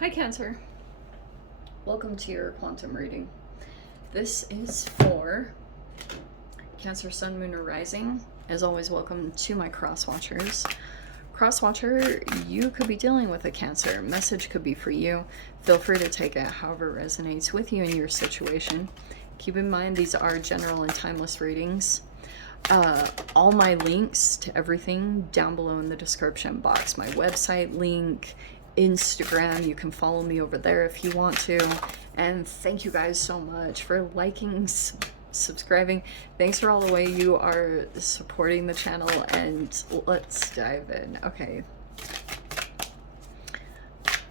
Hi Cancer, welcome to your quantum reading. This is for Cancer, Sun, Moon, or Rising. As always, welcome to my cross watchers. Cross watcher, you could be dealing with a Cancer. Message could be for you. Feel free to take it however resonates with you in your situation. Keep in mind these are general and timeless readings. All my links to everything down below in the description box. My website link, Instagram, you can follow me over there if you want to. And thank you guys so much for liking, subscribing. Thanks for all the way you are supporting the channel, and let's dive in. Okay.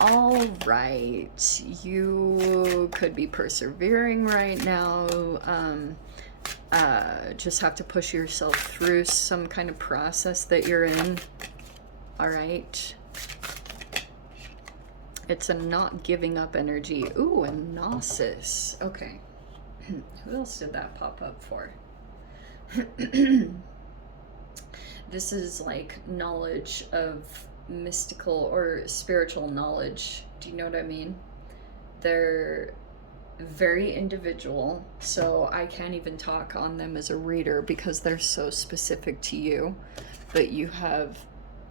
All right, you could be persevering right now. Just have to push yourself through some kind of process that you're in. All right. It's a not giving up energy. Ooh, and Gnosis. Okay. Who else did that pop up for? This is like knowledge of mystical or spiritual knowledge. Do you know what I mean? They're very individual, so I can't even talk on them as a reader because they're so specific to you. But you have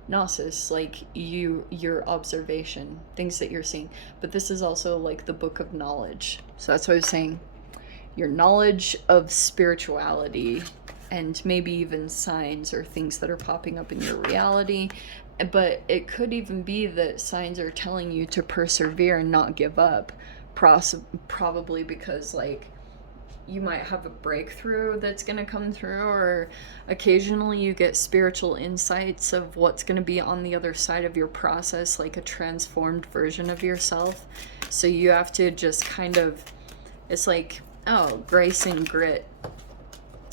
Gnosis, like your observation, things that you're seeing. But this is also like the book of knowledge. So that's what I was saying. Your knowledge of spirituality and maybe even signs or things that are popping up in your reality. But it could even be that signs are telling you to persevere and not give up. Probably because like you might have a breakthrough that's going to come through, or occasionally you get spiritual insights of what's going to be on the other side of your process, like a transformed version of yourself. So you have to just kind of, it's like, oh, grace and grit.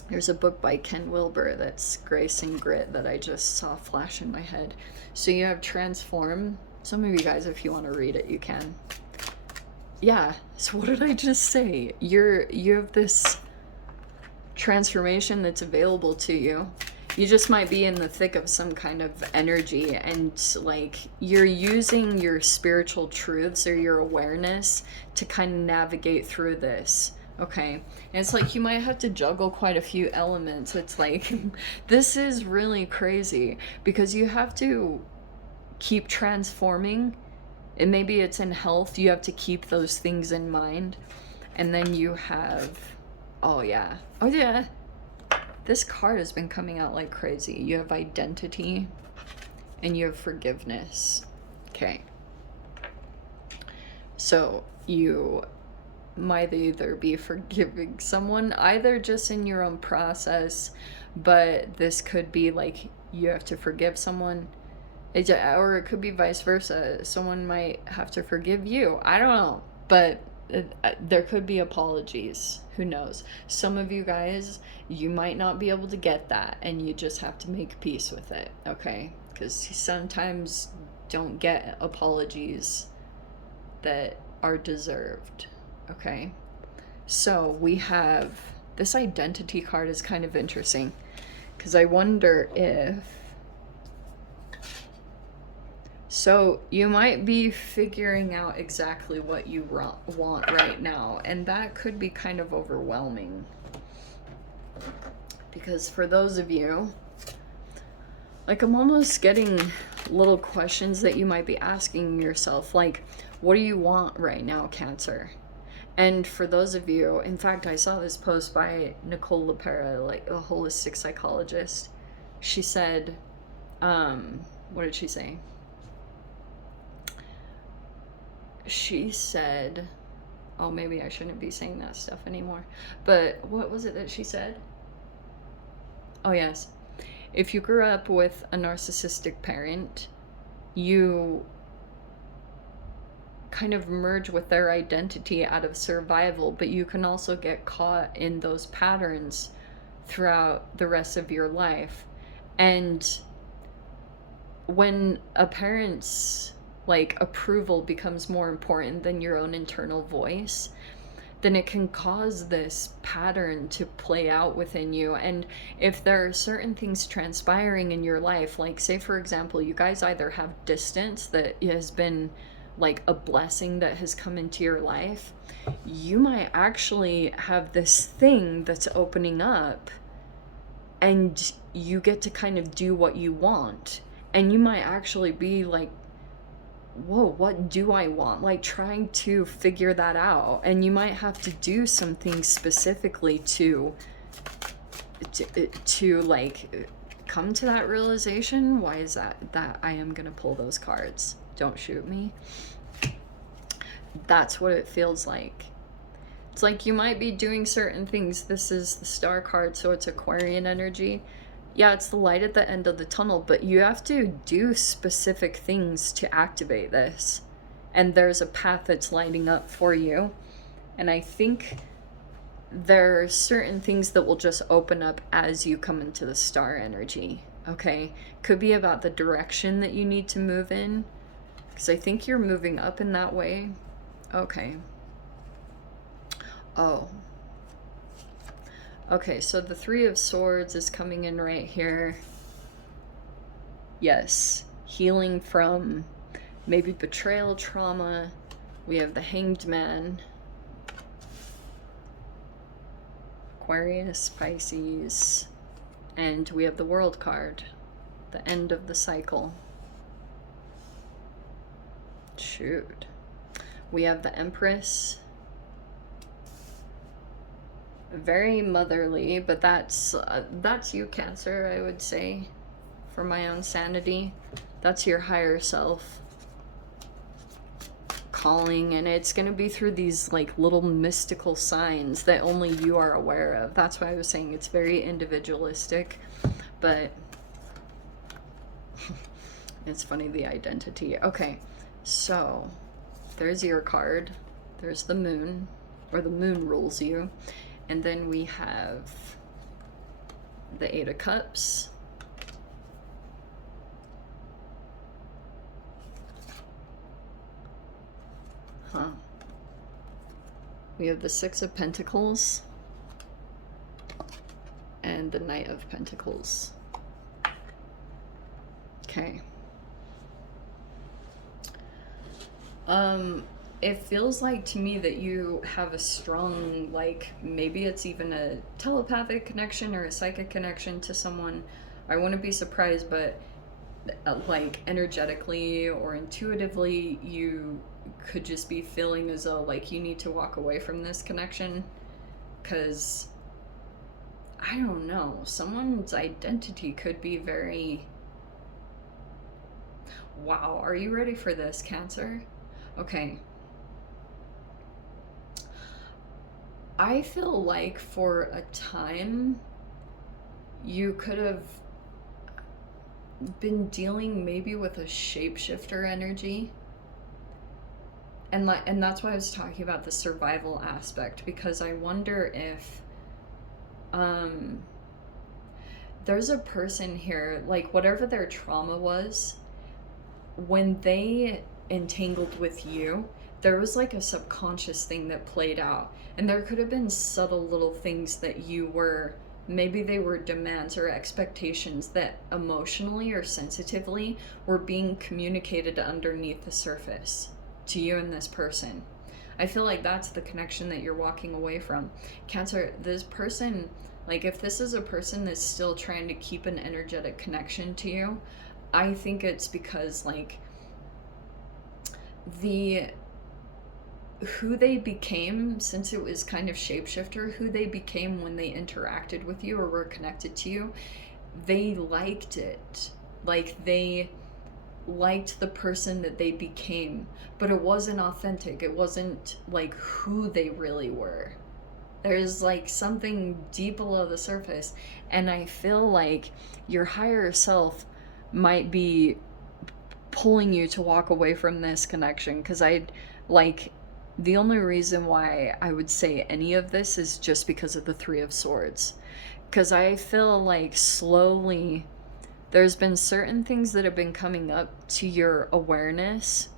There's a book by Ken Wilber that's Grace and Grit that I just saw flash in my head. So you have transform. Some of you guys, if you want to read it, you can. Yeah, so what did I just say? You have this transformation that's available to you. You just might be in the thick of some kind of energy, and like you're using your spiritual truths or your awareness to kind of navigate through this. Okay, and it's like you might have to juggle quite a few elements. It's like this is really crazy because you have to keep transforming. And maybe it's in health, you have to keep those things in mind. And then you have, oh yeah, this card has been coming out like crazy. You have identity and you have forgiveness. Okay. So you might either be forgiving someone, either just in your own process, but this could be like you have to forgive someone. Or it could be vice versa. Someone might have to forgive you. I don't know. But there could be apologies. Who knows? Some of you guys, you might not be able to get that. And you just have to make peace with it. Okay? Because sometimes don't get apologies that are deserved. Okay? So we have this identity card is kind of interesting. Because I wonder if... So you might be figuring out exactly what you want right now, and that could be kind of overwhelming. Because for those of you, like I'm almost getting little questions that you might be asking yourself, like, what do you want right now, Cancer? And for those of you, in fact, I saw this post by Nicole LaPera, like a holistic psychologist. She said, what did she say? She said, oh, maybe I shouldn't be saying that stuff anymore. But what was it that she said? Oh, yes. If you grew up with a narcissistic parent, you kind of merge with their identity out of survival, but you can also get caught in those patterns throughout the rest of your life. And when a parent's like approval becomes more important than your own internal voice, then it can cause this pattern to play out within you. And if there are certain things transpiring in your life, like say for example, you guys either have distance that has been like a blessing that has come into your life, you might actually have this thing that's opening up, and you get to kind of do what you want. And you might actually be like, whoa, what do I want? Like trying to figure that out. And you might have to do some things specifically to like come to that realization. Why is that I am gonna pull those cards? Don't shoot me. That's what it feels like. It's like you might be doing certain things. This is the Star card, so it's Aquarian energy. Yeah, it's the light at the end of the tunnel, but you have to do specific things to activate this. And there's a path that's lighting up for you. And I think there are certain things that will just open up as you come into the Star energy. Okay? Could be about the direction that you need to move in, because I think you're moving up in that way. Okay. Oh. Okay, so the Three of Swords is coming in right here. Yes, healing from maybe betrayal, trauma. We have the Hanged Man. Aquarius, Pisces. And we have the World card. The end of the cycle. Shoot. We have the Empress. Very motherly, but that's you, Cancer, I would say, for my own sanity. That's your higher self calling, and it's going to be through these like little mystical signs that only you are aware of. That's why I was saying it's very individualistic, but it's funny, the identity. Okay, so there's your card. There's the moon, or the moon rules you. And then we have the Eight of Cups. Huh. We have the Six of Pentacles. And the Knight of Pentacles. Okay. It feels like to me that you have a strong, like, maybe it's even a telepathic connection or a psychic connection to someone. I wouldn't be surprised, but like energetically or intuitively, you could just be feeling as though like you need to walk away from this connection, because I don't know, someone's identity could be very... Wow, are you ready for this, Cancer? Okay. I feel like for a time you could have been dealing maybe with a shapeshifter energy. And that's why I was talking about the survival aspect, because I wonder if there's a person here, like whatever their trauma was, when they entangled with you, there was like a subconscious thing that played out, and there could have been subtle little things that you were, maybe they were demands or expectations that emotionally or sensitively were being communicated underneath the surface to you and this person. I feel like that's the connection that you're walking away from. Cancer, this person, like if this is a person that's still trying to keep an energetic connection to you, I think it's because like who they became, since it was kind of shapeshifter, who they became when they interacted with you or were connected to you, they liked it. Like they liked the person that they became, but it wasn't authentic. It wasn't like who they really were. There's like something deep below the surface, and I feel like your higher self might be pulling you to walk away from this connection, because the only reason why I would say any of this is just because of the Three of Swords, because I feel like slowly there's been certain things that have been coming up to your awareness,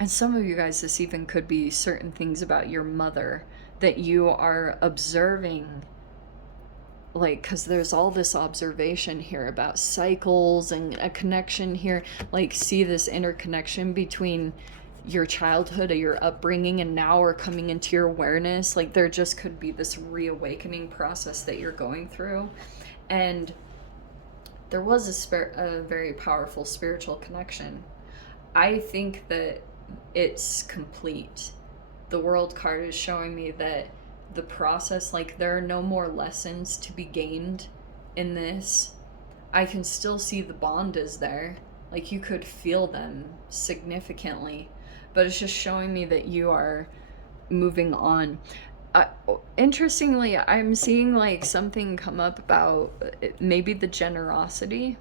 and some of you guys, this even could be certain things about your mother that you are observing, like, because there's all this observation here about cycles and a connection here, like see this interconnection between your childhood or your upbringing and now are coming into your awareness. Like there just could be this reawakening process that you're going through. And there was a very powerful spiritual connection. I think that it's complete. The world card is showing me that the process, like there are no more lessons to be gained in this. I can still see the bond is there. Like you could feel them significantly, but it's just showing me that you are moving on. Interestingly, I'm seeing like something come up about maybe the generosity.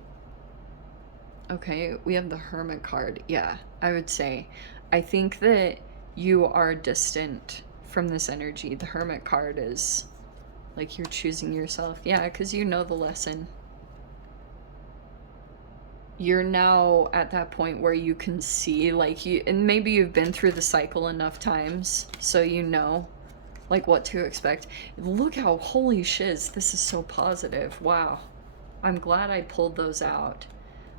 Okay, we have the Hermit card. Yeah, I would say. I think that you are distant from this energy. The Hermit card is like you're choosing yourself. Yeah, because you know the lesson. You're now at that point where you can see, like, you, and maybe you've been through the cycle enough times, so you know, like, what to expect. Look how, holy shiz, this is so positive. Wow. I'm glad I pulled those out.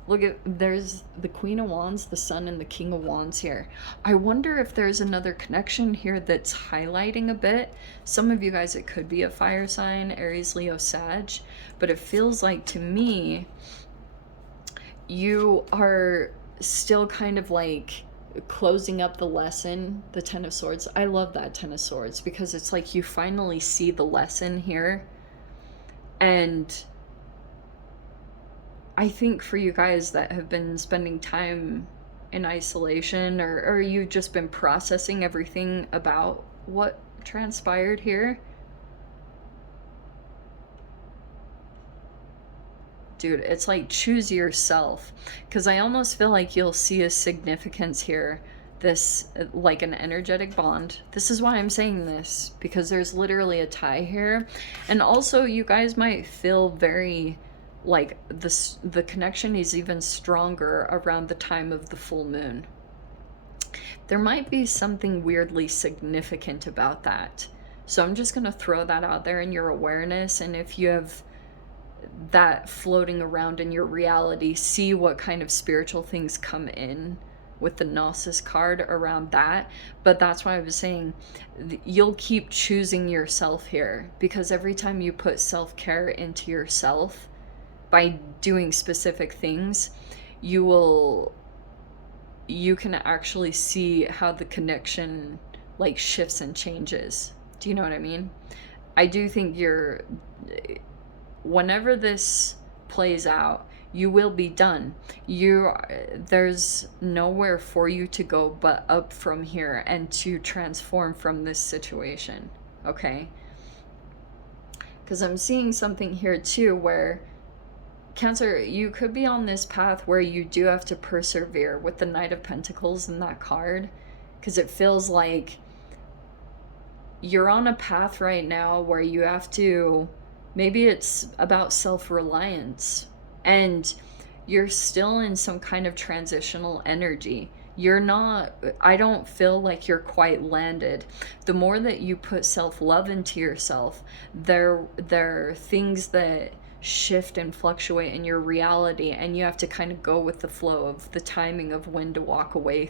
Look at, there's the Queen of Wands, the Sun, and the King of Wands here. I wonder if there's another connection here that's highlighting a bit. Some of you guys, it could be a fire sign, Aries, Leo, Sag, but it feels like to me, you are still kind of like closing up the lesson, the Ten of Swords. I love that Ten of Swords because it's like you finally see the lesson here. And I think for you guys that have been spending time in isolation, or you've just been processing everything about what transpired here, dude, it's like choose yourself. Because I almost feel like you'll see a significance here, this like an energetic bond. This is why I'm saying this, because there's literally a tie here. And also you guys might feel very like the connection is even stronger around the time of the full moon. There might be something weirdly significant about that. So I'm just going to throw that out there in your awareness. And if you have that floating around in your reality, see what kind of spiritual things come in with the Gnosis card around that. But that's why I was saying you'll keep choosing yourself here, because every time you put self-care into yourself by doing specific things, you can actually see how the connection like shifts and changes. Do you know what I mean? I do think whenever this plays out, you will be done. There's nowhere for you to go but up from here and to transform from this situation, okay? Because I'm seeing something here too where Cancer, you could be on this path where you do have to persevere with the Knight of Pentacles in that card, because it feels like you're on a path right now where you have to, maybe it's about self-reliance, and you're still in some kind of transitional energy. You're not, I don't feel like you're quite landed. The more that you put self-love into yourself, there are things that shift and fluctuate in your reality, and you have to kind of go with the flow of the timing of when to walk away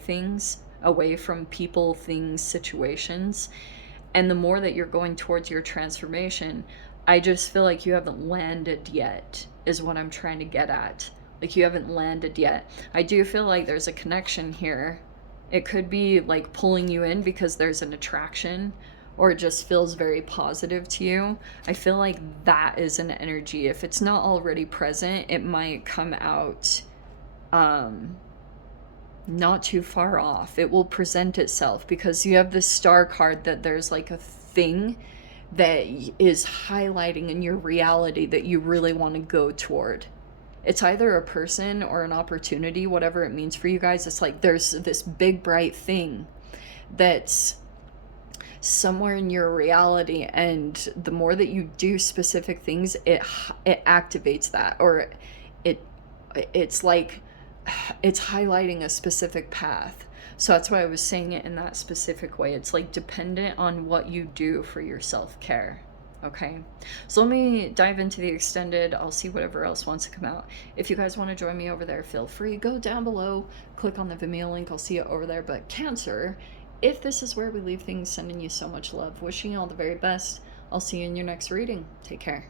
from people, things, situations. And the more that you're going towards your transformation, I just feel like you haven't landed yet, is what I'm trying to get at. Like you haven't landed yet. I do feel like there's a connection here. It could be like pulling you in because there's an attraction, or it just feels very positive to you. I feel like that is an energy. If it's not already present, it might come out not too far off. It will present itself because you have this Star card that there's like a thing that is highlighting in your reality that you really want to go toward. It's either a person or an opportunity, whatever it means for you guys. It's like there's this big bright thing that's somewhere in your reality, and the more that you do specific things, it activates that, or it's like it's highlighting a specific path. So that's why I was saying it in that specific way. It's like dependent on what you do for your self-care. Okay, so let me dive into the extended. I'll see whatever else wants to come out. If you guys want to join me over there, feel free. Go down below, click on the Vimeo link. I'll see you over there. But Cancer, if this is where we leave things, sending you so much love, wishing you all the very best. I'll see you in your next reading. Take care.